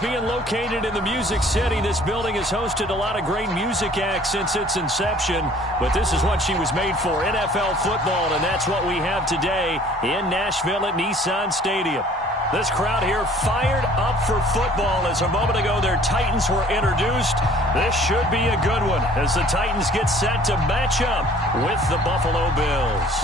Being located in the Music City, this building has hosted a lot of great music acts since its inception. But this is what she was made for, NFL football, and that's what we have today in Nashville at Nissan Stadium. This crowd here fired up for football as a moment ago their Titans were introduced. This should be a good one as the Titans get set to match up with the Buffalo Bills.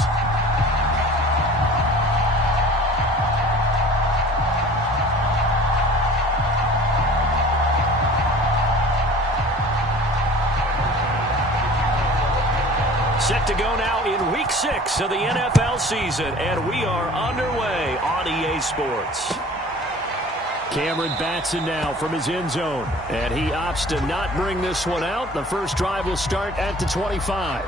Set to go now in Week 6 of the NFL season, and we are underway on EA Sports. Cameron Batson now from his end zone, and he opts to not bring this one out. The first drive will start at the 25.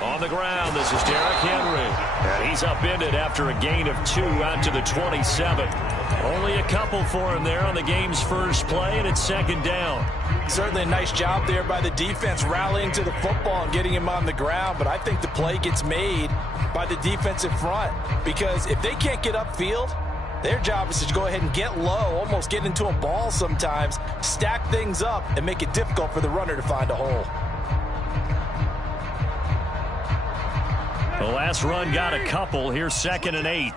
On the ground, this is Derrick Henry. And he's upended after a gain of 2 out to the 27. Only a couple for him there on the game's first play, and it's second down. Certainly a nice job there by the defense rallying to the football and getting him on the ground. But I think the play gets made by the defensive front because if they can't get upfield, their job is to go ahead and get low, almost get into a ball sometimes, stack things up, and make it difficult for the runner to find a hole. The last run got a couple. Here's 2nd and 8.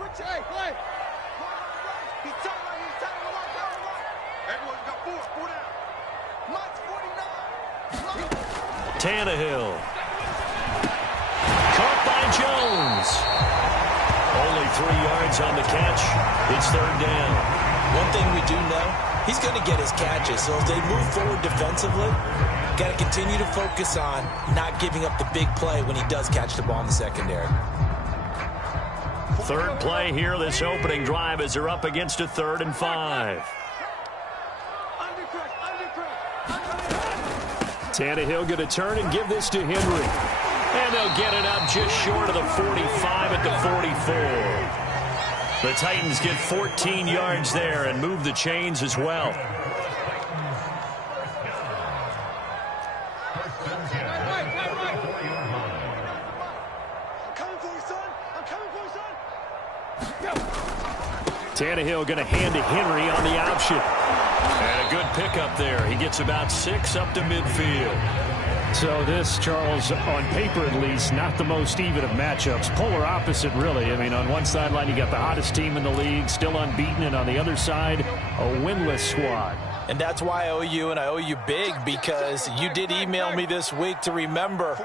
Tannehill. Caught by Jones. Only 3 yards on the catch. It's 3rd down. One thing we do know, he's going to get his catches. So as they move forward defensively, got to continue to focus on not giving up the big play when he does catch the ball in the secondary. Third play here, this opening drive as they're up against a 3rd and 5. Tannehill going to turn and give this to Henry. And they'll get it up just short of the 45 at the 44. The Titans get 14 yards there and move the chains as well. Tannehill going to hand to Henry on the option. And a good pickup there. He gets about 6 up to midfield. So this, Charles, on paper at least, not the most even of matchups. Polar opposite, really. I mean, on one sideline, you got the hottest team in the league, still unbeaten, and on the other side, a winless squad. And that's why I owe you, and I owe you big, because you did email me this week to remember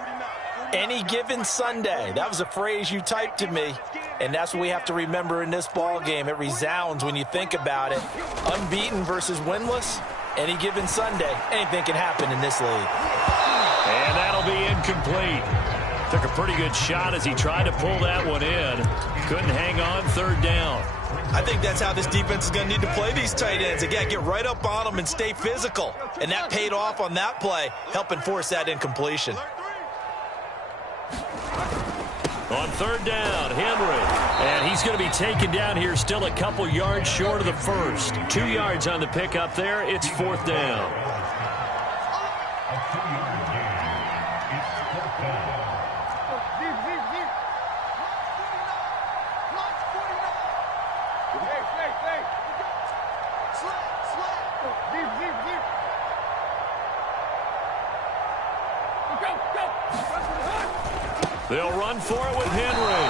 any given Sunday. That was a phrase you typed to me. And that's what we have to remember in this ball game. It resounds when you think about it. Unbeaten versus winless. Any given Sunday, anything can happen in this league. And that'll be incomplete. Took a pretty good shot as he tried to pull that one in. Couldn't hang on. 3rd down. I think that's how this defense is going to need to play these tight ends. Again, get right up on them and stay physical. And that paid off on that play, helping force that incompletion. On 3rd down, Henry. And he's going to be taken down here still a couple yards short of the first. 2 yards on the pickup there. It's 4th down. They'll run for it with Henry.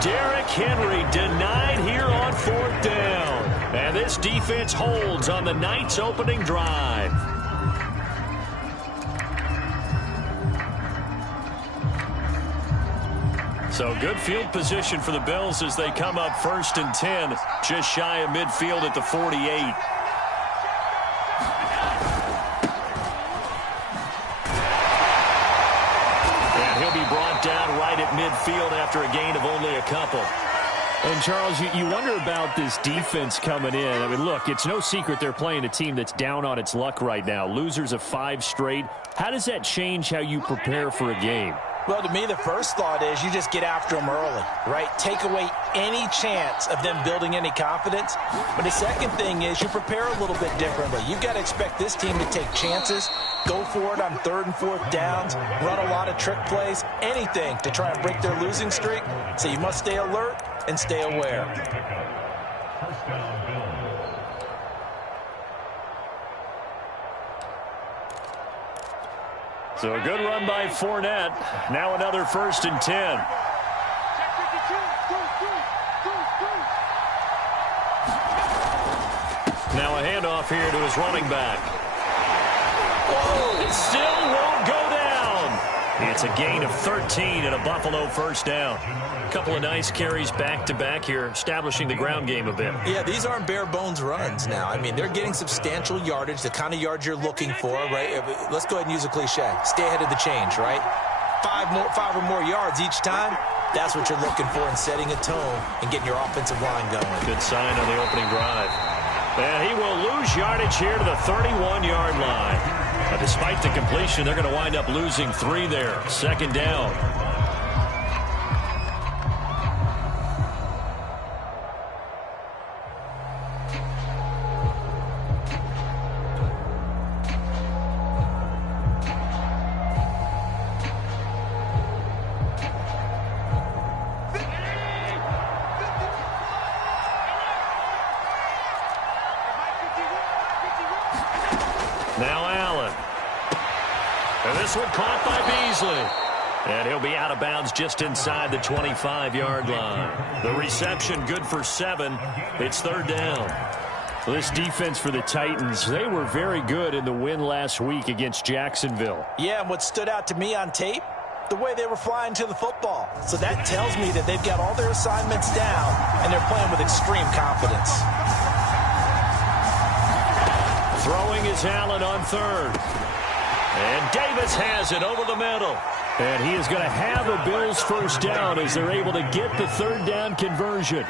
Derrick Henry denied here on 4th down. And this defense holds on the night's opening drive. So good field position for the Bills as they come up 1st and 10, just shy of midfield at the 48. midfield after a gain of only a couple. And, Charles, you wonder about this defense coming in. I mean, look, it's no secret they're playing a team that's down on its luck right now. Losers of 5 straight. How does that change how you prepare for a game? Well, to me, the first thought is you just get after them early, right? Take away any chance of them building any confidence. But the second thing is you prepare a little bit differently. You've got to expect this team to take chances, go for it on 3rd and 4th downs, run a lot of trick plays, anything to try and break their losing streak. So you must stay alert and stay aware. So a good run by Fournette. Now another 1st and 10. Now a handoff here to his running back. Whoa, it still won't go down. It's a gain of 13 and a Buffalo 1st down. A couple of nice carries back-to-back here, establishing the ground game a bit. Yeah, these aren't bare-bones runs now. I mean, they're getting substantial yardage, the kind of yards you're looking for, right? Let's go ahead and use a cliche. Stay ahead of the change, right? 5 or more yards each time. That's what you're looking for in setting a tone and getting your offensive line going. Good sign on the opening drive. And he will lose yardage here to the 31-yard line. But despite the completion, they're going to wind up losing 3 there. 2nd down. Now Allen. And this one caught by Beasley. And he'll be out of bounds just inside the 25-yard line. The reception good for 7. It's 3rd down. Well, this defense for the Titans, they were very good in the win last week against Jacksonville. Yeah, and what stood out to me on tape, the way they were flying to the football. So that tells me that they've got all their assignments down, and they're playing with extreme confidence. Throwing is Allen on 3rd. And Davis has it over the middle. And he is going to have a Bills 1st down as they're able to get the 3rd down conversion.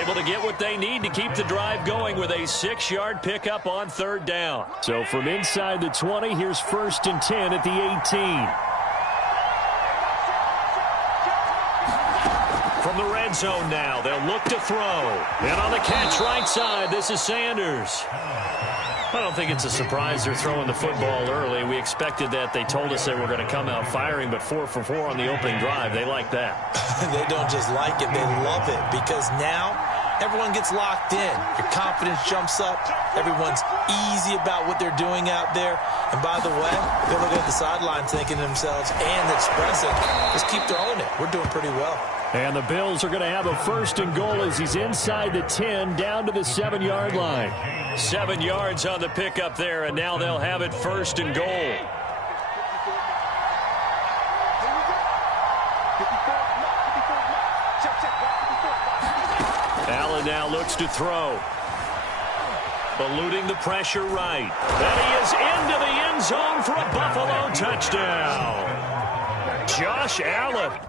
Able to get what they need to keep the drive going with a 6-yard pickup on 3rd down. So from inside the 20, here's 1st and 10 at the 18. From the red zone now, they'll look to throw. And on the catch right side, this is Sanders. I don't think it's a surprise they're throwing the football early. We expected that. They told us they were going to come out firing, but 4 for 4 on the opening drive. They like that. They don't just like it. They love it because now everyone gets locked in. Your confidence jumps up. Everyone's easy about what they're doing out there. And by the way, they're looking at the sideline thinking to themselves and expressing, just keep throwing it. We're doing pretty well. And the Bills are going to have a 1st and goal as he's inside the 10 down to the 7-yard line. 7 yards on the pickup there, and now they'll have it 1st and goal. Allen now looks to throw. Eluding the pressure right. And he is into the end zone for a Buffalo touchdown. Josh Allen.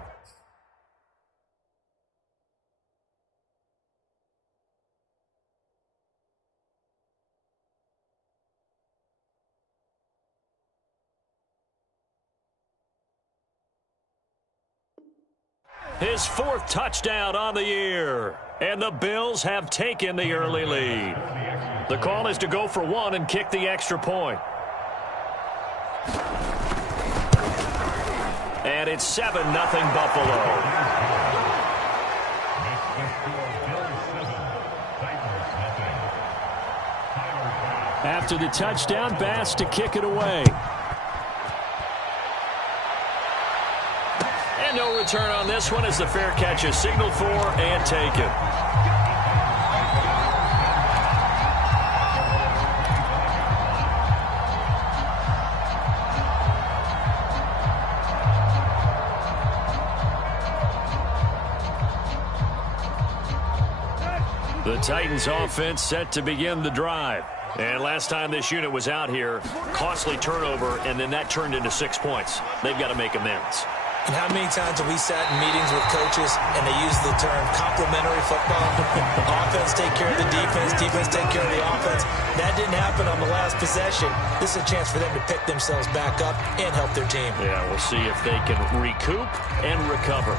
His 4th touchdown on the year. And the Bills have taken the early lead. The call is to go for 1 and kick the extra point. And it's 7-0 Buffalo. After the touchdown, Bass to kick it away. And no return on this one as the fair catch is signaled for and taken. The Titans offense set to begin the drive. And last time this unit was out here, costly turnover, and then that turned into 6 points. They've got to make amends. And how many times have we sat in meetings with coaches and they use the term complementary football? Offense take care of the defense, defense take care of the offense. That didn't happen on the last possession. This is a chance for them to pick themselves back up and help their team. Yeah, we'll see if they can recoup and recover.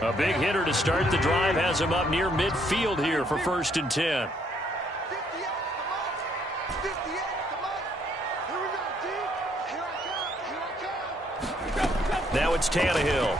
A big hitter to start the drive has him up near midfield here for 1st and 10. Now it's Tannehill.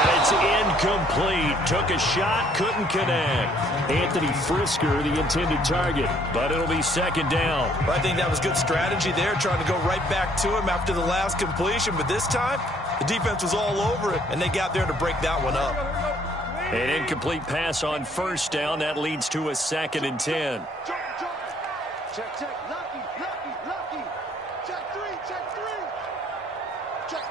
And it's incomplete. Took a shot, couldn't connect. Anthony Frisker, the intended target, but it'll be 2nd down. Well, I think that was good strategy there, trying to go right back to him after the last completion. But this time, the defense was all over it, and they got there to break that one up. An incomplete pass on 1st down. That leads to a 2nd and 10. Check, check, lucky. Check 3, check 3. Check.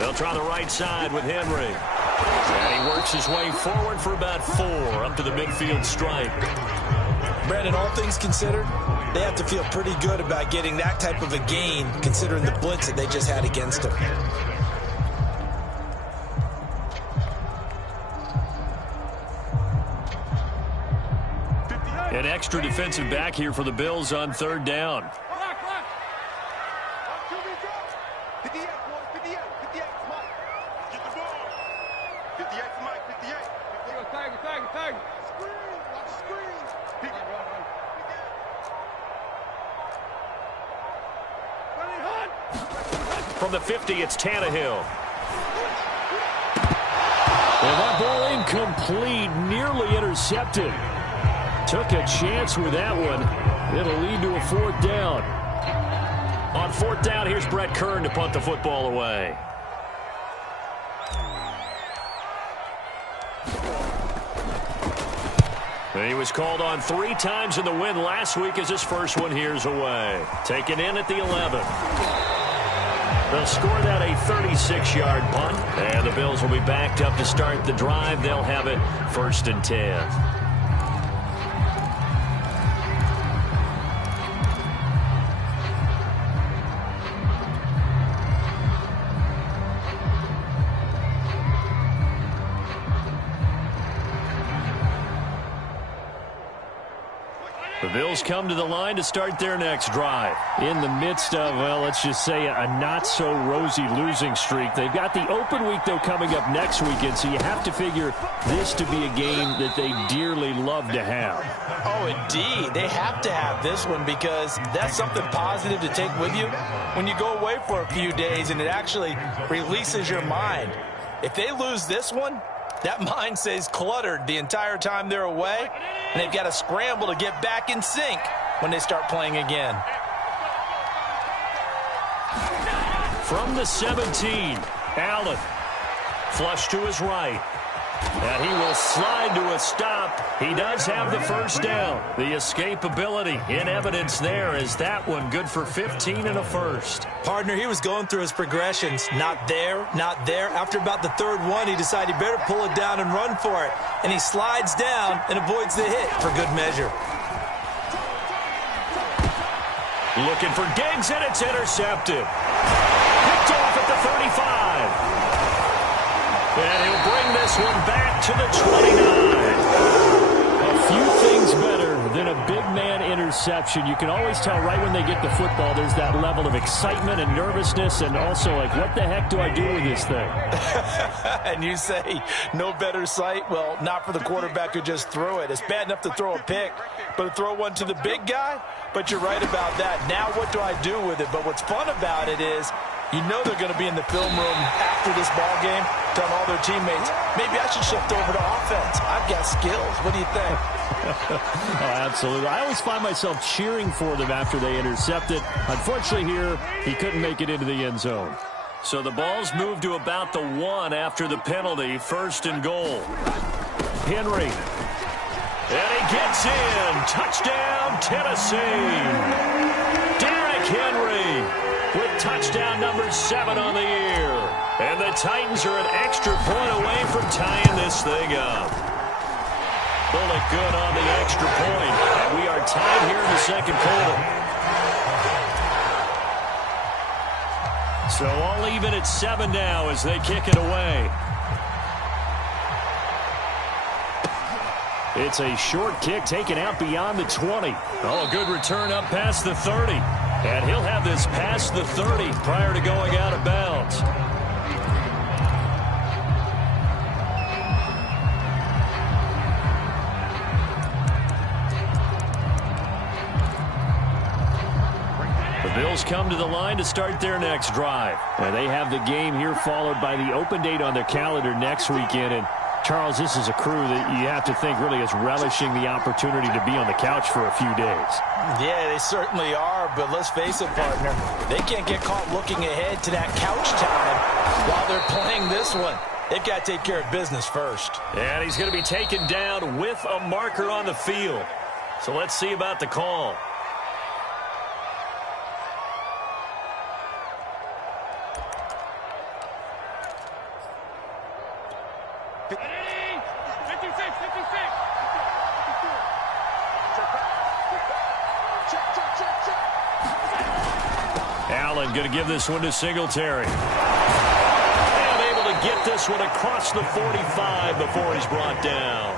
They'll try the right side with Henry. And he works his way forward for about 4 up to the midfield stripe. Brandon, all things considered, they have to feel pretty good about getting that type of a gain, considering the blitz that they just had against them. An extra defensive back here for the Bills on 3rd down. From the 50, it's Tannehill. And that ball incomplete, nearly intercepted. Took a chance with that one. It'll lead to a 4th down. On 4th down, here's Brett Kern to punt the football away. He was called on 3 times in the win last week as his first one here's away. Taken in at the 11. They'll score that a 36-yard punt. And the Bills will be backed up to start the drive. They'll have it 1st and 10. The Bills come to the line to start their next drive. In the midst of, well, let's just say a not-so-rosy losing streak. They've got the open week, though, coming up next weekend, so you have to figure this to be a game that they dearly love to have. Oh, indeed. They have to have this one because that's something positive to take with you when you go away for a few days, and it actually releases your mind. If they lose this one, that mind stays cluttered the entire time they're away, and they've got to scramble to get back in sync when they start playing again. From the 17, Allen. Flush to his right. And he will slide to a stop. He does have the 1st down. The escapability in evidence there is that one good for 15 and a 1st. Partner, he was going through his progressions. Not there, not there. After about the 3rd one, he decided he better pull it down and run for it. And he slides down and avoids the hit for good measure. Looking for Diggs, and it's intercepted. Picked off at the 35. And he'll bring this one back to the 29. A few things better than a big man interception. You can always tell right when they get the football, there's that level of excitement and nervousness, and also like, what the heck do I do with this thing? And you say, no better sight? Well, not for the quarterback who just threw it. It's bad enough to throw a pick, but to throw one to the big guy? But you're right about that. Now what do I do with it? But what's fun about it is, you know they're going to be in the film room after this ball game, telling all their teammates, maybe I should shift over to offense. I've got skills. What do you think? Oh, absolutely. I always find myself cheering for them after they intercept it. Unfortunately here, he couldn't make it into the end zone. So the ball's moved to about the 1 after the penalty. 1st and goal. Henry. And he gets in. Touchdown, Tennessee. Derrick Henry with touchdown number 7 on the year. And the Titans are an extra point away from tying this thing up. Bullet good on the extra point. And we are tied here in the second quarter. So all even at 7 now as they kick it away. It's a short kick taken out beyond the 20. Oh, good return up past the 30. And he'll have this past the 30 prior to going out of bounds. The Bills come to the line to start their next drive. And they have the game here followed by the open date on their calendar next weekend. And Charles, this is a crew that you have to think really is relishing the opportunity to be on the couch for a few days. Yeah, they certainly are, but let's face it, partner, they can't get caught looking ahead to that couch time while they're playing this one. They've got to take care of business first. And he's going to be taken down with a marker on the field. So let's see about the call. Allen going to give this one to Singletary. And able to get this one across the 45 before he's brought down.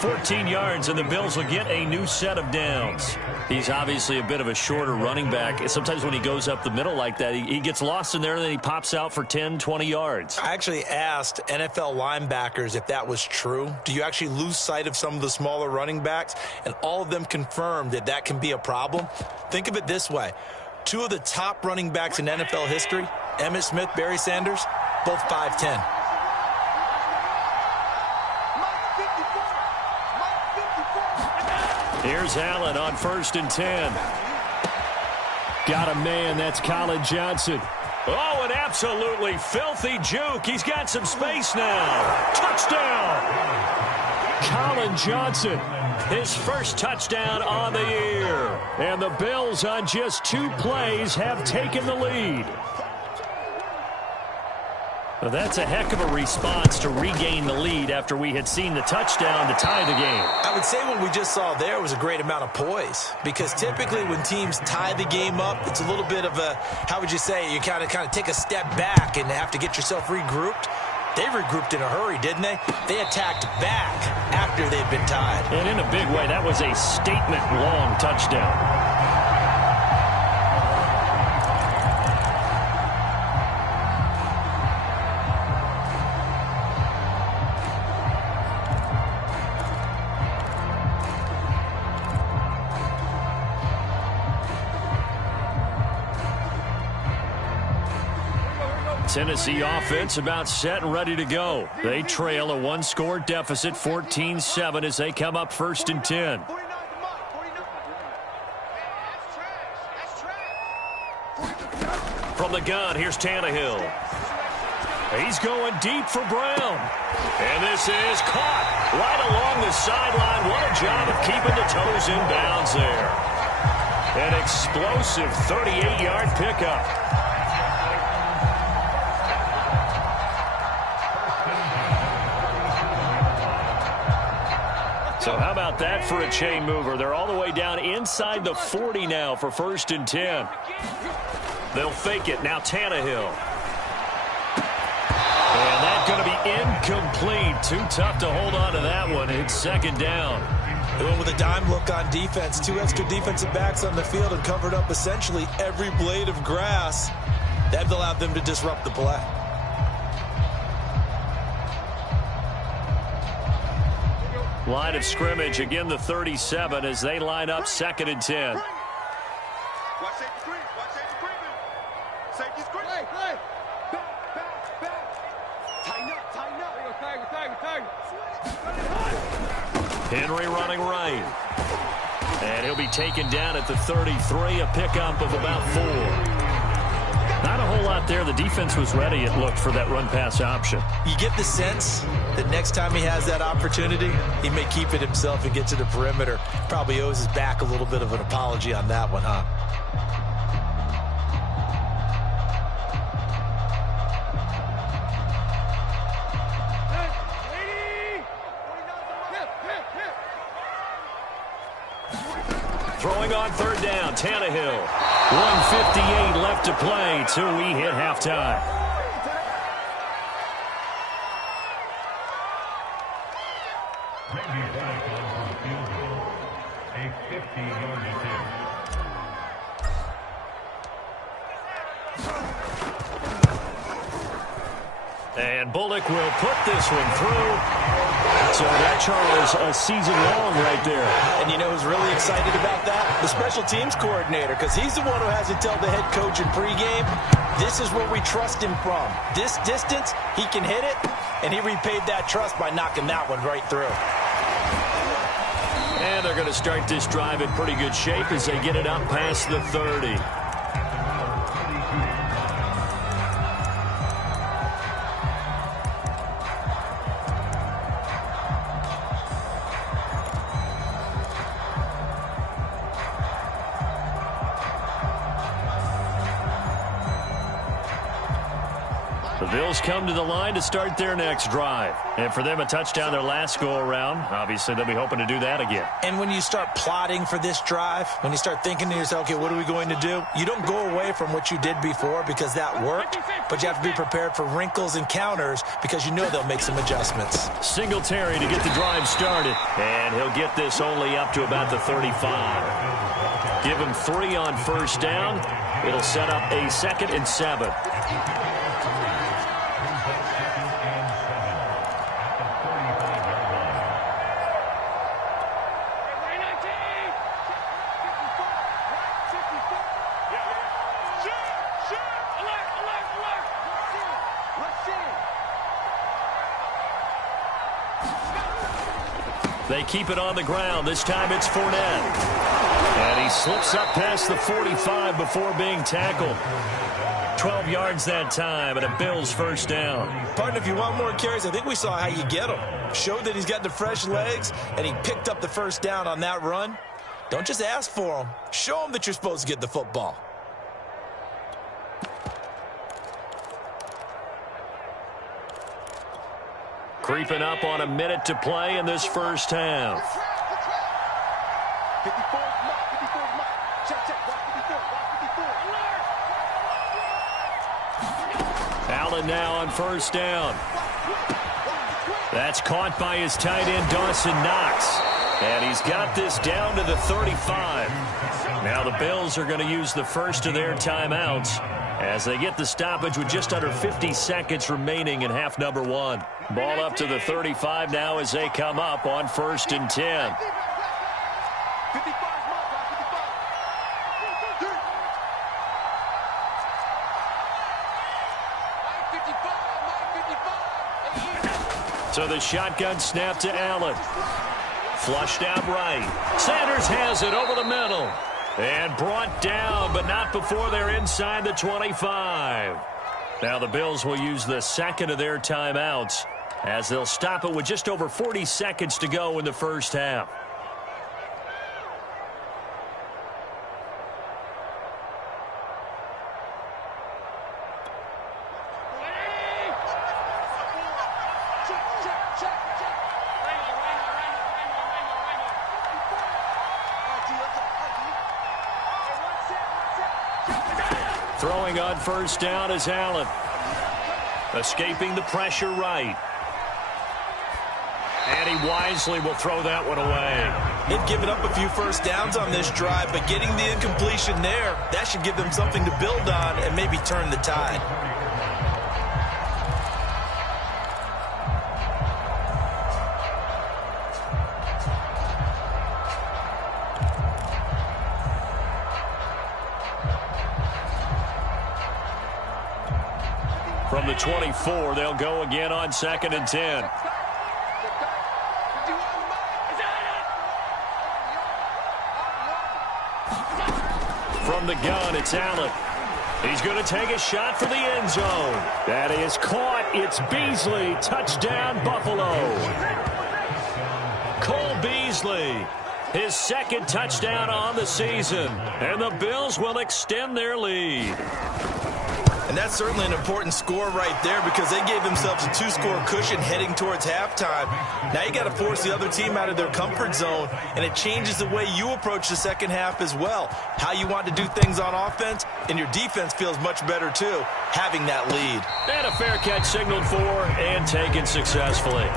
14 yards, and the Bills will get a new set of downs. He's obviously a bit of a shorter running back. Sometimes when he goes up the middle like that, he gets lost in there, and then he pops out for 10, 20 yards. I actually asked NFL linebackers if that was true. Do you actually lose sight of some of the smaller running backs? And all of them confirmed that that can be a problem. Think of it this way. 2 of the top running backs in NFL history, Emmitt Smith, Barry Sanders, both 5'10". Here's Allen on 1st and 10. Got a man, that's Colin Johnson. Oh, an absolutely filthy juke. He's got some space now. Touchdown! Colin Johnson, his first touchdown on the year. And the Bills on just 2 plays have taken the lead. Well, that's a heck of a response to regain the lead after we had seen the touchdown to tie the game. I would say what we just saw there was a great amount of poise, because typically when teams tie the game up, it's a little bit of a, how would you say, you kind of take a step back and have to get yourself regrouped. They regrouped in a hurry, didn't they? They attacked back after they'd been tied. And in a big way, that was a statement-long touchdown. Tennessee offense about set and ready to go. They trail a 1-score deficit, 14-7, as they come up 1st and 10. From the gun, here's Tannehill. He's going deep for Brown. And this is caught right along the sideline. What a job of keeping the toes in bounds there. An explosive 38-yard pickup. So how about that for a chain mover? They're all the way down inside the 40 now for 1st and 10. They'll fake it. Now Tannehill. And that's going to be incomplete. Too tough to hold on to that one. It's 2nd down. They went with a dime look on defense. 2 extra defensive backs on the field and covered up essentially every blade of grass. That allowed them to disrupt the play. Line of scrimmage, again the 37 as they line up 2nd and 10. Watch safety screen. Watch safety screen. Safety screen. Hey. Back. Tighten up. Henry running right. And he'll be taken down at the 33, a pickup of about 4. Not a whole lot there. The defense was ready, it looked, for that run-pass option. You get the sense that next time he has that opportunity, he may keep it himself and get to the perimeter. Probably owes his back a little bit of an apology on that one, huh? Throwing on third down, Tannehill. 1:58 left to play till we hit halftime. And Bullock will put this one through. So that, Charles, a season long right there. And you know who's really excited about that? The special teams coordinator, because he's the one who has to tell the head coach in pregame, this is where we trust him from. This distance, he can hit it, and he repaid that trust by knocking that one right through. And they're going to start this drive in pretty good shape as they get it up past the 30. The Bills come to the line to start their next drive. And for them, a touchdown their last go-around. Obviously, they'll be hoping to do that again. And when you start plotting for this drive, when you start thinking to yourself, okay, what are we going to do? You don't go away from what you did before because that worked, but you have to be prepared for wrinkles and counters because you know they'll make some adjustments. Singletary to get the drive started. And he'll get this only up to about the 35. Give him 3 on first down. It'll set up a 2nd and 7. They keep it on the ground. This time it's Fournette. And he slips up past the 45 before being tackled. 12 yards that time, and a Bills first down. Partner, if you want more carries, I think we saw how you get him. Showed that he's got the fresh legs, and he picked up the first down on that run. Don't just ask for him. Show him that you're supposed to get the football. Creeping up on a minute to play in this first half. 54 mark. Check. Watch 54. Allen now on first down. That's caught by his tight end, Dawson Knox. And he's got this down to the 35. Now the Bills are going to use the first of their timeouts as they get the stoppage with just under 50 seconds remaining in half number 1. Ball up to the 35 now as they come up on 1st and 10. 55 mark. So the shotgun snap to Allen. Flushed out right. Sanders has it over the middle. And brought down, but not before they're inside the 25. Now the Bills will use the second of their timeouts as they'll stop it with just over 40 seconds to go in the first half. Throwing on first down is Allen. Escaping the pressure right. And he wisely will throw that one away. They've given up a few first downs on this drive, but getting the incompletion there, that should give them something to build on and maybe turn the tide. From the 24, they'll go again on 2nd and 10. From the gun, it's Allen. He's going to take a shot for the end zone. That is caught. It's Beasley. Touchdown, Buffalo. Cole Beasley, his second touchdown on the season. And the Bills will extend their lead. And that's certainly an important score right there because they gave themselves a 2-score cushion heading towards halftime. Now you got to force the other team out of their comfort zone, and it changes the way you approach the second half as well. How you want to do things on offense, and your defense feels much better too, having that lead. And a fair catch signaled for and taken successfully.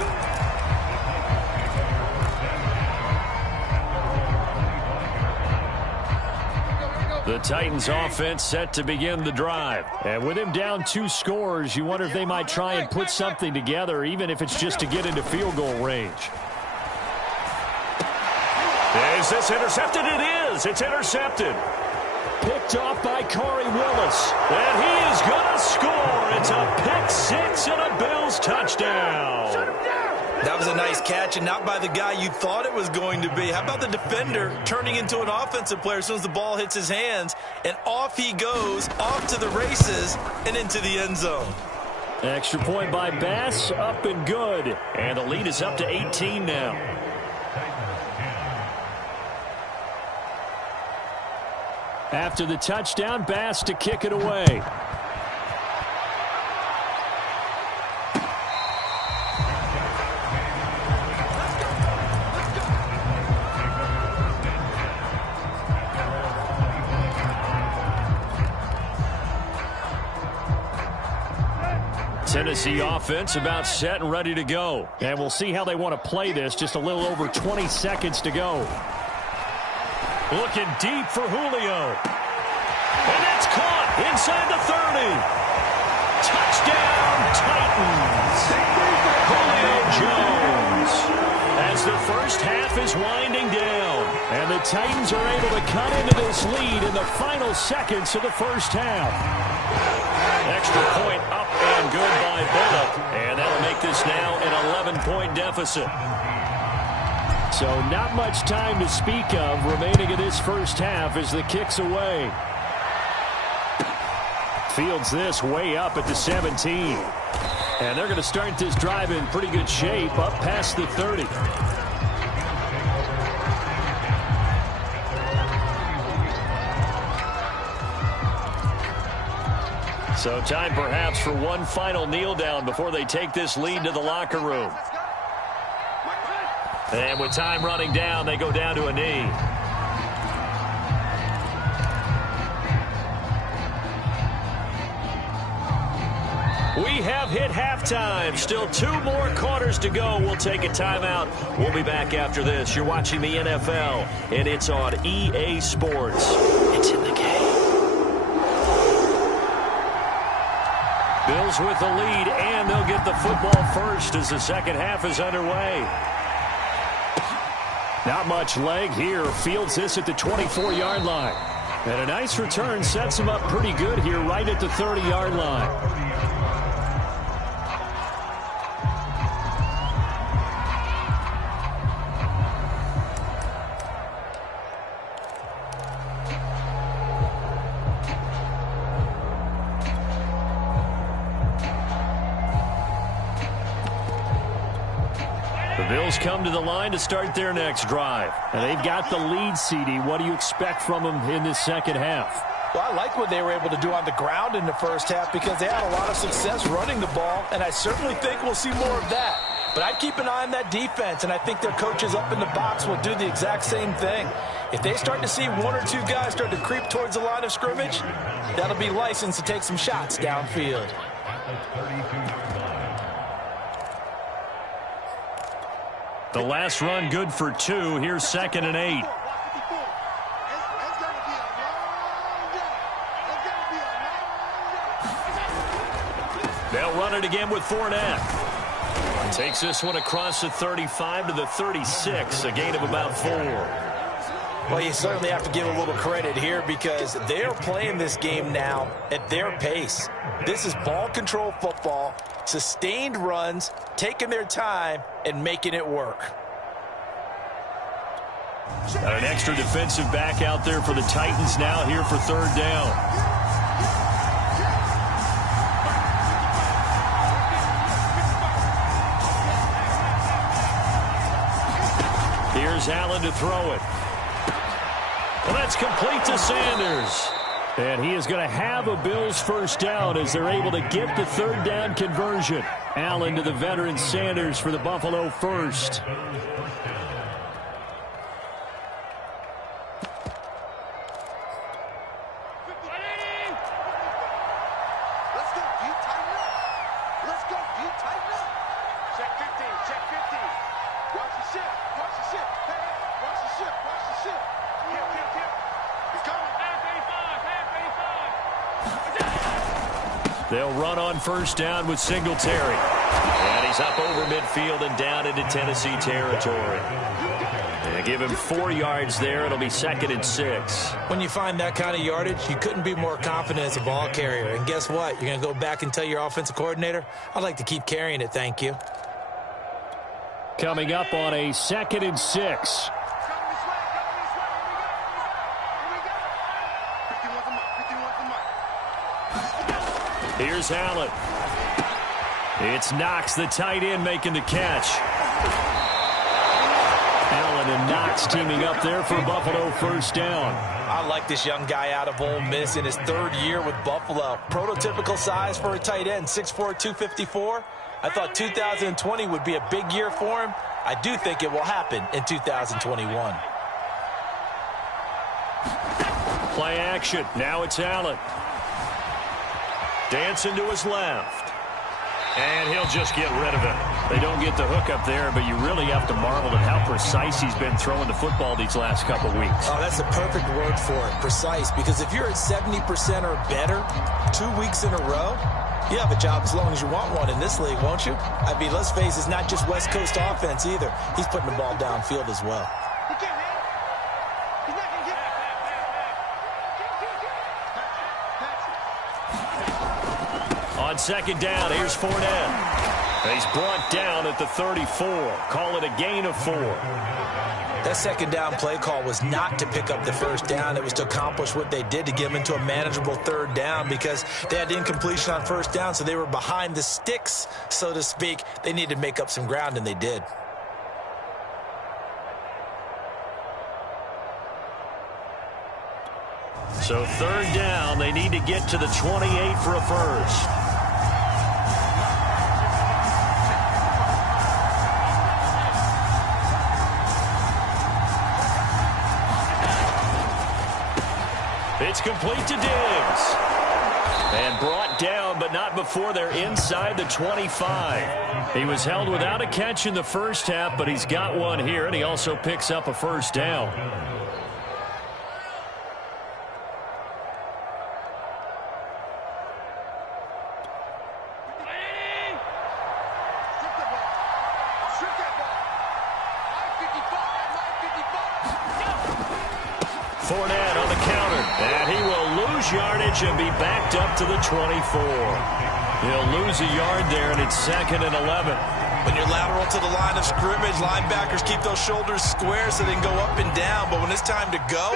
The Titans offense set to begin the drive. And with him down 2 scores, you wonder if they might try and put something together, even if it's just to get into field goal range. Is this intercepted? It is. It's intercepted. Picked off by Corey Willis. And he is going to score. It's a pick-6 and a Bills touchdown. That was a nice catch, and not by the guy you thought it was going to be. How about the defender turning into an offensive player as soon as the ball hits his hands, and off he goes, off to the races, and into the end zone. Extra point by Bass, up and good. And the lead is up to 18 now. After the touchdown, Bass to kick it away. Tennessee offense about set and ready to go. And we'll see how they want to play this. Just a little over 20 seconds to go. Looking deep for Julio. And that's caught inside the 30. Touchdown, Titans. Julio Jones. As the first half is winding down. And the Titans are able to cut into this lead in the final seconds of the first half. Extra point up and good by Bullock. And that'll make this now an 11-point deficit. So not much time to speak of remaining in this first half as the kick's away. Fields this way up at the 17. And they're going to start this drive in pretty good shape up past the 30. So time perhaps for one final kneel down before they take this lead to the locker room. And with time running down, they go down to a knee. We have hit halftime. Still 2 more quarters to go. We'll take a timeout. We'll be back after this. You're watching the NFL, and it's on EA Sports. It's in the game. Bills with the lead, and they'll get the football first as the second half is underway. Not much leg here. Fields this at the 24-yard line. And a nice return sets him up pretty good here right at the 30-yard line. The Bills come to the line to start their next drive. And they've got the lead, CD. What do you expect from them in this second half? Well, I like what they were able to do on the ground in the first half because they had a lot of success running the ball, and I certainly think we'll see more of that. But I'd keep an eye on that defense, and I think their coaches up in the box will do the exact same thing. If they start to see 1 or 2 guys start to creep towards the line of scrimmage, that'll be license to take some shots downfield. The last run good for 2. Here's 2nd and 8. They'll run it again with Fournette. Takes this one across the 35 to the 36, a gain of about 4. Well, you certainly have to give a little credit here because they're playing this game now at their pace. This is ball control football, sustained runs, taking their time, and making it work. An extra defensive back out there for the Titans now here for 3rd down. Here's Allen to throw it. Well, that's complete to Sanders. And he is going to have a Bills first down as they're able to get the third down conversion. Allen to the veteran Sanders for the Buffalo first. They'll run on first down with Singletary. And he's up over midfield and down into Tennessee territory. They give him 4 yards there. It'll be 2nd and 6. When you find that kind of yardage, you couldn't be more confident as a ball carrier. And guess what? You're going to go back and tell your offensive coordinator, I'd like to keep carrying it, thank you. Coming up on a 2nd and 6. Here's Allen. It's Knox, the tight end, making the catch. Allen and Knox teaming up there for Buffalo first down. I like this young guy out of Ole Miss in his 3rd year with Buffalo. Prototypical size for a tight end, 6'4", 254. I thought 2020 would be a big year for him. I do think it will happen in 2021. Play action. Now it's Allen. Dancing to his left. And he'll just get rid of it. They don't get the hook up there, but you really have to marvel at how precise he's been throwing the football these last couple weeks. Oh, that's the perfect word for it, precise. Because if you're at 70% or better 2 weeks in a row, you have a job as long as you want one in this league, won't you? I mean, let's face it, it's not just West Coast offense either. He's putting the ball downfield as well. On 2nd down, here's Fournette. He's brought down at the 34. Call it a gain of 4. That 2nd down play call was not to pick up the first down. It was to accomplish what they did to get them into a manageable 3rd down because they had incompletion on first down, so they were behind the sticks, so to speak. They needed to make up some ground, and they did. So 3rd down, they need to get to the 28 for a first. It's complete to Diggs. And brought down, but not before they're inside the 25. He was held without a catch in the first half, but he's got one here, and he also picks up a first down. Fournette on the counter, and he will lose yardage and be backed up to the 24. He'll lose a yard there, and it's 2nd and 11. When you're lateral to the line of scrimmage, linebackers keep those shoulders square so they can go up and down. But when it's time to go,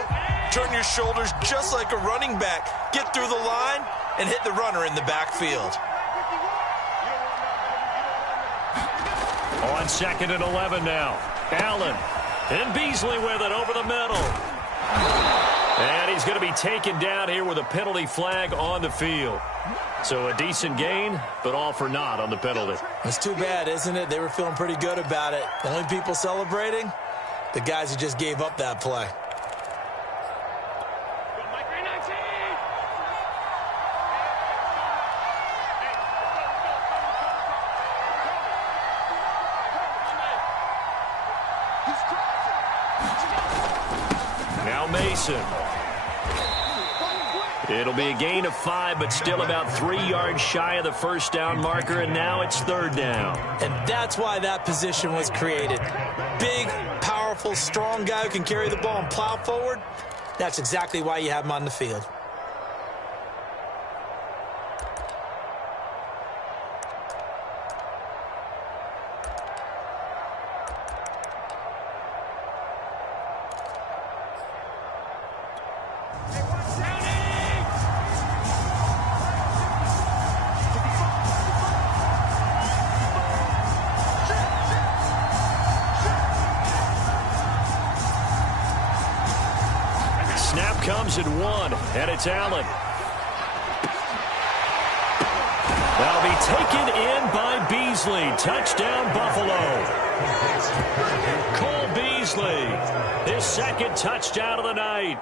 turn your shoulders just like a running back. Get through the line and hit the runner in the backfield. On 2nd and 11 now. Allen and Beasley with it over the middle. And he's going to be taken down here with a penalty flag on the field. So a decent gain, but all for naught on the penalty. It's too bad, isn't it? They were feeling pretty good about it. The only people celebrating, the guys who just gave up that play. Now Mason. It'll be a gain of 5, but still about 3 yards shy of the first down marker, and now it's 3rd down. And that's why that position was created. Big, powerful, strong guy who can carry the ball and plow forward. That's exactly why you have him on the field. snap comes at 1, and it's Allen. That'll be taken in by Beasley. Touchdown, Buffalo. Cole Beasley, his second touchdown of the night.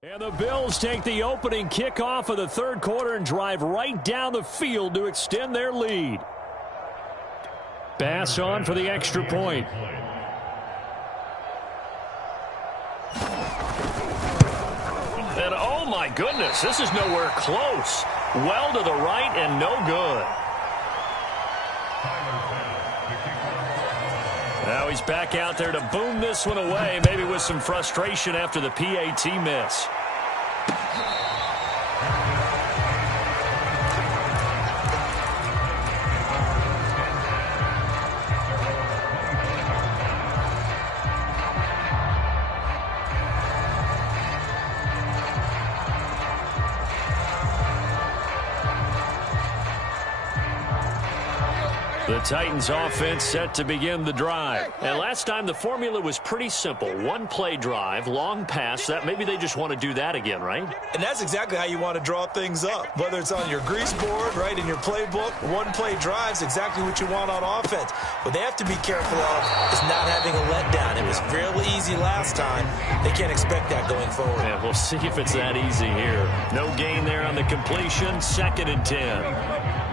And the Bills take the opening kickoff of the third quarter and drive right down the field to extend their lead. Pass on for the extra point. And oh my goodness, this is nowhere close. Well to the right and no good. Now he's back out there to boom this one away, maybe with some frustration after the PAT miss. The Titans offense set to begin the drive. And last time the formula was pretty simple. One play drive, long pass. That maybe they just want to do that again, right? And that's exactly how you want to draw things up. Whether it's on your grease board, right, in your playbook, one play drive is exactly what you want on offense. What they have to be careful of is not having a letdown. It was fairly easy last time. They can't expect that going forward. Yeah, we'll see if it's that easy here. No gain there on the completion. 2nd and 10.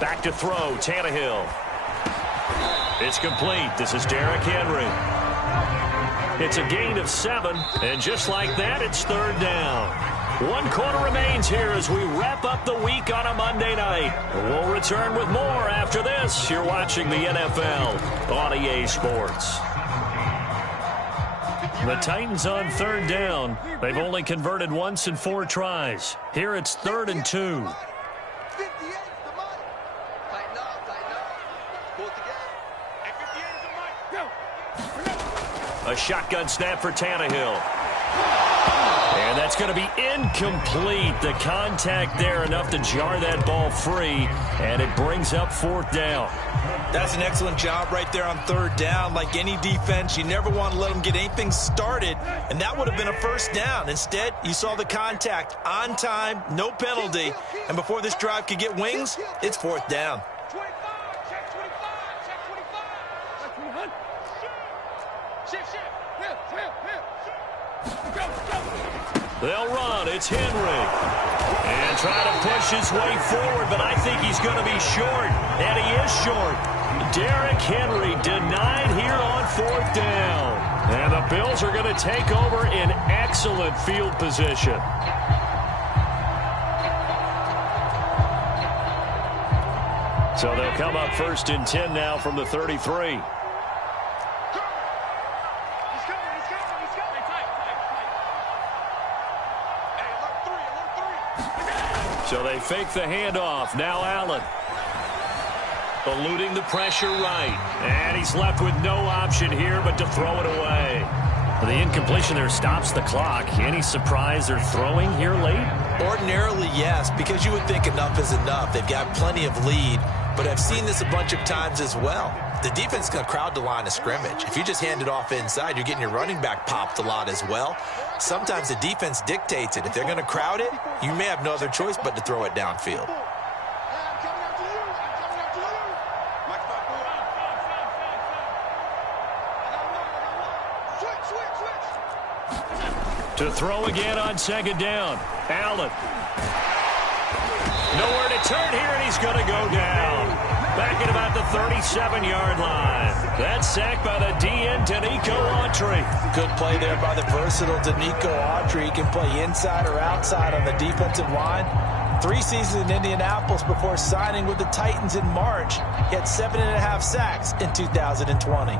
Back to throw, Tannehill. It's complete. This is Derrick Henry. It's a gain of 7, and just like that, it's 3rd down. 1 quarter remains here as we wrap up the week on a Monday night. We'll return with more after this. You're watching the NFL on EA Sports. The Titans on 3rd down. They've only converted once in 4 tries. Here it's 3rd and 2. A shotgun snap for Tannehill. And that's going to be incomplete. The contact there enough to jar that ball free, and it brings up 4th down. That's an excellent job right there on 3rd down. Like any defense, you never want to let them get anything started, and that would have been a 1st down. Instead, you saw the contact on time, no penalty, and before this drive could get wings, it's 4th down. They'll run. It's Henry. And try to push his way forward, but I think he's going to be short. And he is short. Derrick Henry denied here on 4th down. And the Bills are going to take over in excellent field position. So they'll come up 1st and 10 now from the 33. So they fake the handoff. Now Allen. Eluding the pressure right. And he's left with no option here but to throw it away. The incompletion there stops the clock. Any surprise they're throwing here late? Ordinarily, yes, because you would think enough is enough. They've got plenty of lead, but I've seen this a bunch of times as well. The defense is going to crowd the line of scrimmage. If you just hand it off inside, you're getting your running back popped a lot as well. Sometimes the defense dictates it. If they're going to crowd it, you may have no other choice but to throw it downfield. To throw again on 2nd down. Allen. Nowhere to turn here, and he's going to go down. Back at about the 37-yard line. That's sacked by the DN, Danico Autry. Good play there by the versatile Danico Autry. He can play inside or outside on the defensive line. 3 seasons in Indianapolis before signing with the Titans in March. He had 7.5 sacks in 2020.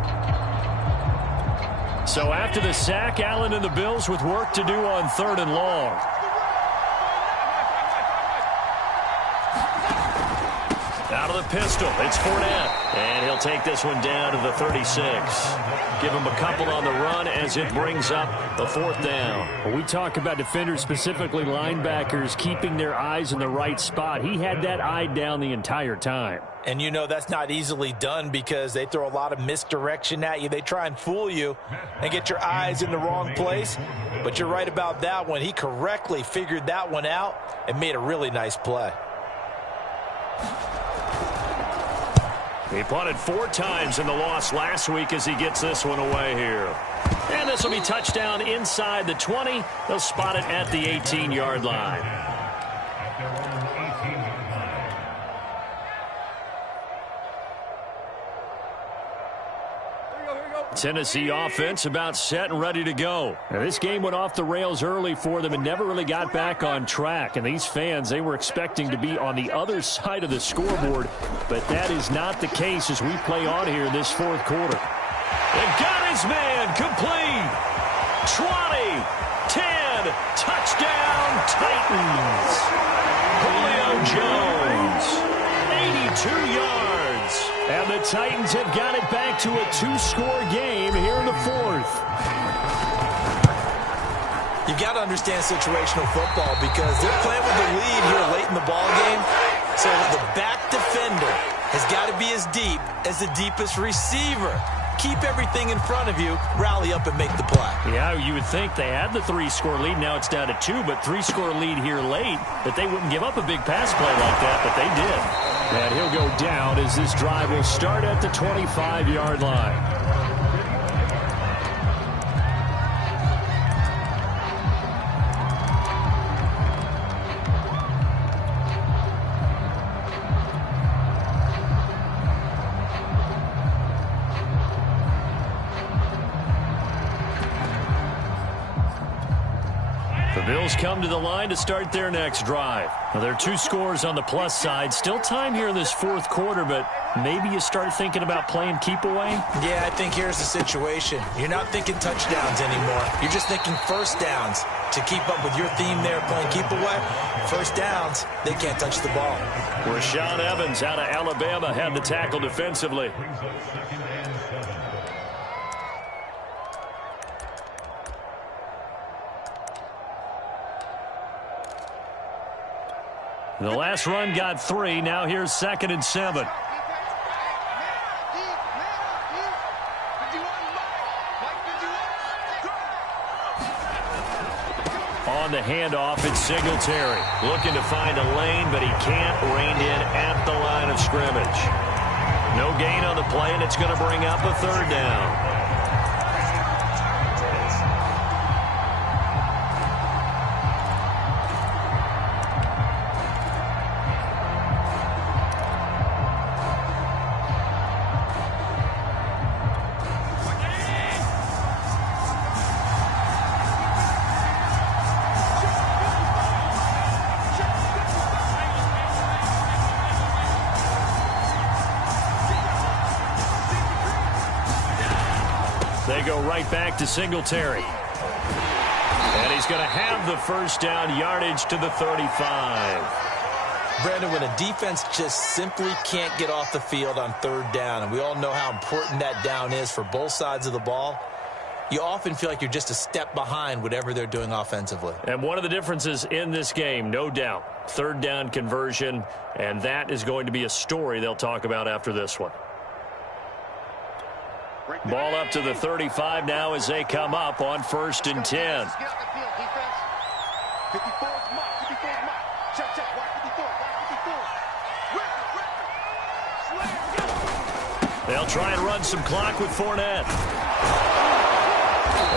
So after the sack, Allen and the Bills with work to do on 3rd and long. Out of the pistol, it's Fournette. And he'll take this one down to the 36. Give him a couple on the run as it brings up the 4th down. When we talk about defenders, specifically linebackers, keeping their eyes in the right spot, he had that eye down the entire time. And you know that's not easily done because they throw a lot of misdirection at you. They try and fool you and get your eyes in the wrong place. But you're right about that one. He correctly figured that one out and made a really nice play. He punted 4 times in the loss last week as he gets this one away here. And this will be touchdown inside the 20. They'll spot it at the 18-yard line. Tennessee offense about set and ready to go. Now, this game went off the rails early for them and never really got back on track. And these fans, they were expecting to be on the other side of the scoreboard, but that is not the case as we play on here in this 4th quarter. They've got his man complete. 20, 10, touchdown Titans. Julio Jones, 82 yards. And the Titans have got it back to a 2-score game here in the 4th. You got to understand situational football because they're playing with the lead here late in the ball game. So the back defender has got to be as deep as the deepest receiver. Keep everything in front of you, rally up and make the play. Yeah, you would think they had the 3-score lead. Now it's down to 2, but 3-score lead here late, that they wouldn't give up a big pass play like that, but they did. And he'll go down as this drive will start at the 25-yard line. The Bills come to the line to start their next drive. Now, there are 2 scores on the plus side. Still time here in this 4th quarter, but maybe you start thinking about playing keep away? Yeah, I think here's the situation. You're not thinking touchdowns anymore. You're just thinking first downs. To keep up with your theme there, playing keep away, first downs, they can't touch the ball. Rashaan Evans out of Alabama had the tackle defensively. The last run got 3. Now here's 2nd and 7. On the handoff, it's Singletary. Looking to find a lane, but he can't. Reined in at the line of scrimmage. No gain on the play, and it's going to bring up a 3rd down. They go right back to Singletary. And he's going to have the first down, yardage to the 35. Brandon, when a defense just simply can't get off the field on 3rd down, and we all know how important that down is for both sides of the ball, you often feel like you're just a step behind whatever they're doing offensively. And one of the differences in this game, no doubt, 3rd down conversion, and that is going to be a story they'll talk about after this one. Ball up to the 35 now as they come up on 1st and 10. They'll try and run some clock with Fournette.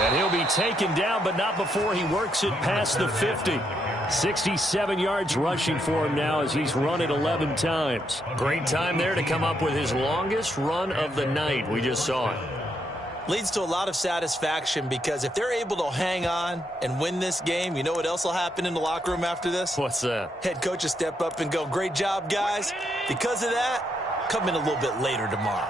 And he'll be taken down, but not before he works it past the 50. 67 yards rushing for him now as he's run it 11 times. Great time there to come up with his longest run of the night. We just saw it. Leads to a lot of satisfaction because if they're able to hang on and win this game, you know what else will happen in the locker room after this? What's that? Head coach will step up and go, great job, guys. Because of that, come in a little bit later tomorrow.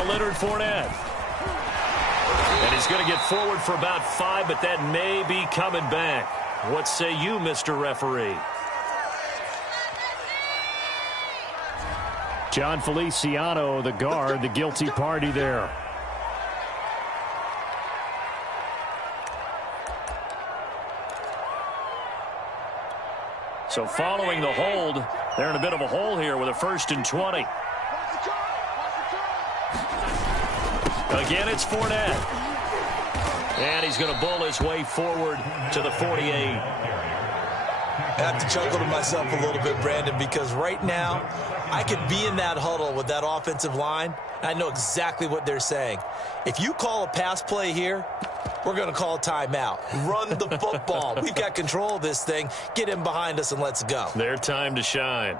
Now Leonard Fournette. And he's going to get forward for about 5, but that may be coming back. What say you, Mr. Referee? John Feliciano, the guard, the guilty party there. So following the hold, they're in a bit of a hole here with a 1st and 20. Again, it's Fournette. And he's going to bull his way forward to the 48. I have to chuckle to myself a little bit, Brandon, because right now I could be in that huddle with that offensive line. I know exactly what they're saying. If you call a pass play here, we're going to call a timeout. Run the football. We've got control of this thing. Get in behind us and let's go. Their time to shine.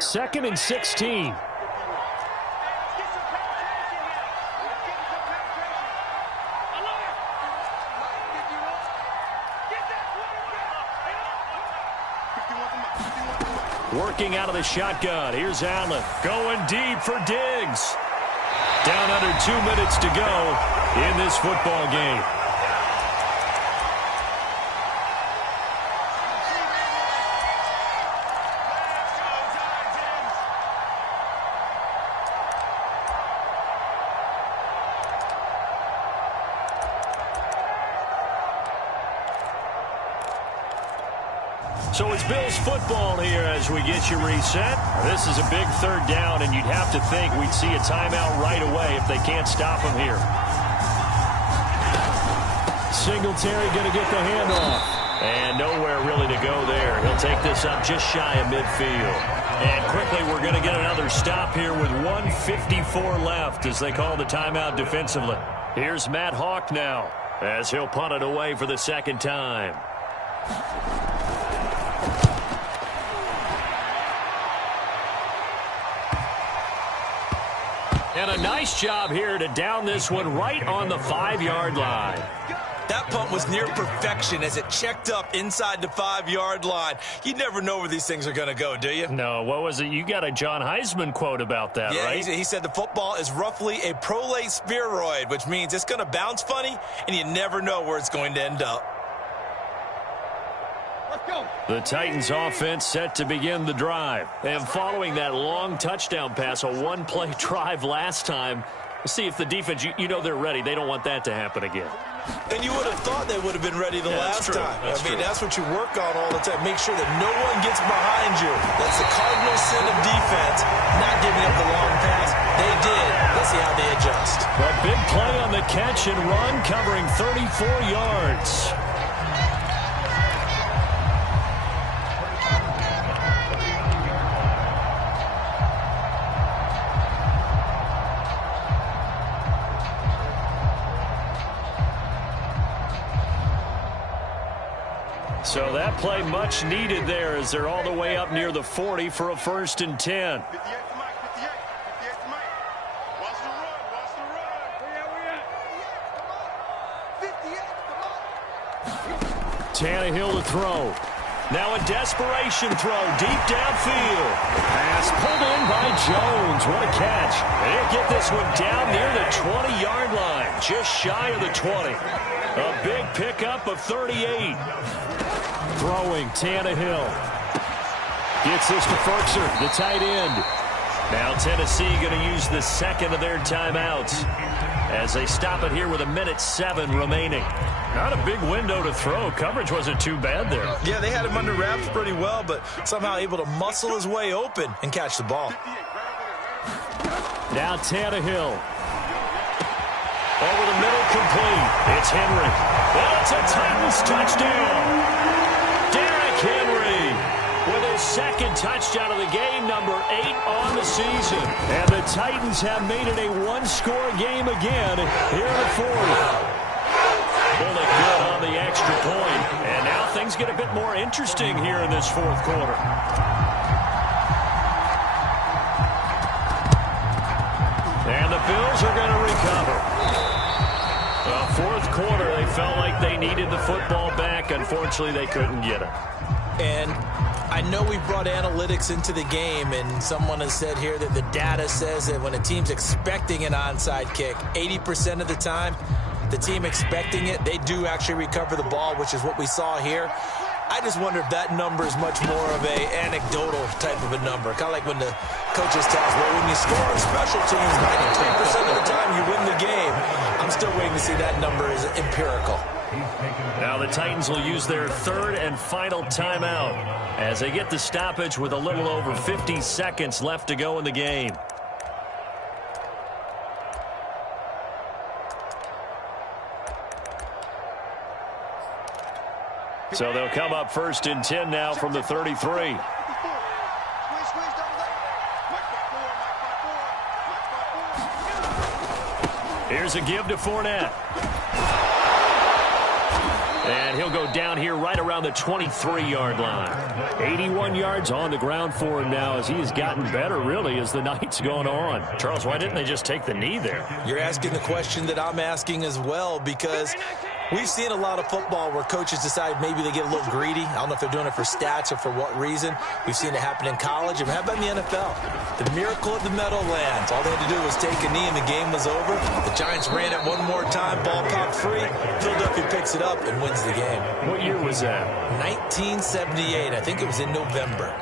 2nd and 16. Working out of the shotgun. Here's Allen. Going deep for Diggs. Down under 2 minutes to go in this football game. So it's Bills football here as we get you reset. This is a big 3rd down, and you'd have to think we'd see a timeout right away if they can't stop him here. Singletary going to get the handoff. And nowhere really to go there. He'll take this up just shy of midfield. And quickly we're going to get another stop here with 1:54 left as they call the timeout defensively. Here's Matt Hawk now as he'll punt it away for the 2nd time. And a nice job here to down this one right on the 5-yard line. That punt was near perfection as it checked up inside the 5-yard line. You never know where these things are going to go, do you? No, what was it? You got a John Heisman quote about that, yeah, right? He said the football is roughly a prolate spheroid, which means it's going to bounce funny, and you never know where it's going to end up. The Titans offense set to begin the drive. And following that long touchdown pass, a 1-play drive last time, see if the defense, you know they're ready. They don't want that to happen again. And you would have thought they would have been ready the last time. That's what you work on all the time. Make sure that no one gets behind you. That's the cardinal sin of defense, not giving up the long pass. They did. Let's see how they adjust. A big play on the catch and run, covering 34 yards. So that play much needed there as they're all the way up near the 40 for a 1st and 10. 58 to Mike, 58 to Mike. Watch the run, watch the run. Tannehill to throw. Now a desperation throw deep downfield. Pass pulled in by Jones. What a catch. They get this one down near the 20-yard line, just shy of the 20. A big pickup of 38. Throwing, Tannehill. Gets this to Ferkser, the tight end. Now Tennessee going to use the 2nd of their timeouts as they stop it here with 1:07 remaining. Not a big window to throw. Coverage wasn't too bad there. Yeah, they had him under wraps pretty well, but somehow able to muscle his way open and catch the ball. Now Tannehill. Over the middle, complete. It's Henry. And it's a Titans touchdown. Derrick Henry with his 2nd touchdown of the game, number 8 on the season. And the Titans have made it a 1-score game again here in the 4th. Pulled it good on the extra point. And now things get a bit more interesting here in this 4th quarter. And the Bills are going to recover. Well, 4th quarter, they felt like they needed the football back. Unfortunately, they couldn't get it. And I know we brought analytics into the game, and someone has said here that the data says that when a team's expecting an onside kick, 80% of the time, the team expecting it, they do actually recover the ball, which is what we saw here. I just wonder if that number is much more of a anecdotal type of a number. Kind of like when the coaches tell us, well, when you score on special teams, 93% of the time you win the game. I'm still waiting to see that number is empirical. Now the Titans will use their third and final timeout as they get the stoppage with a little over 50 seconds left to go in the game. So they'll come up first and 10 now from the 33. Here's a give to Fournette. And he'll go down here right around the 23-yard line. 81 yards on the ground for him now as he has gotten better, really, as the night's gone on. Charles, why didn't they just take the knee there? You're asking the question that I'm asking as well, because we've seen a lot of football where coaches decide maybe they get a little greedy. I don't know if they're doing it for stats or for what reason. We've seen it happen in college. And how about in the NFL? The miracle of the Meadowlands. All they had to do was take a knee and the game was over. The Giants ran it one more time. Ball popped free. Philadelphia picks it up and wins the game. What year was that? 1978. I think it was in November.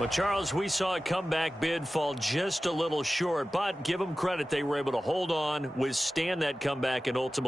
Well, Charles, we saw a comeback bid fall just a little short, but give them credit. They were able to hold on, withstand that comeback, and ultimately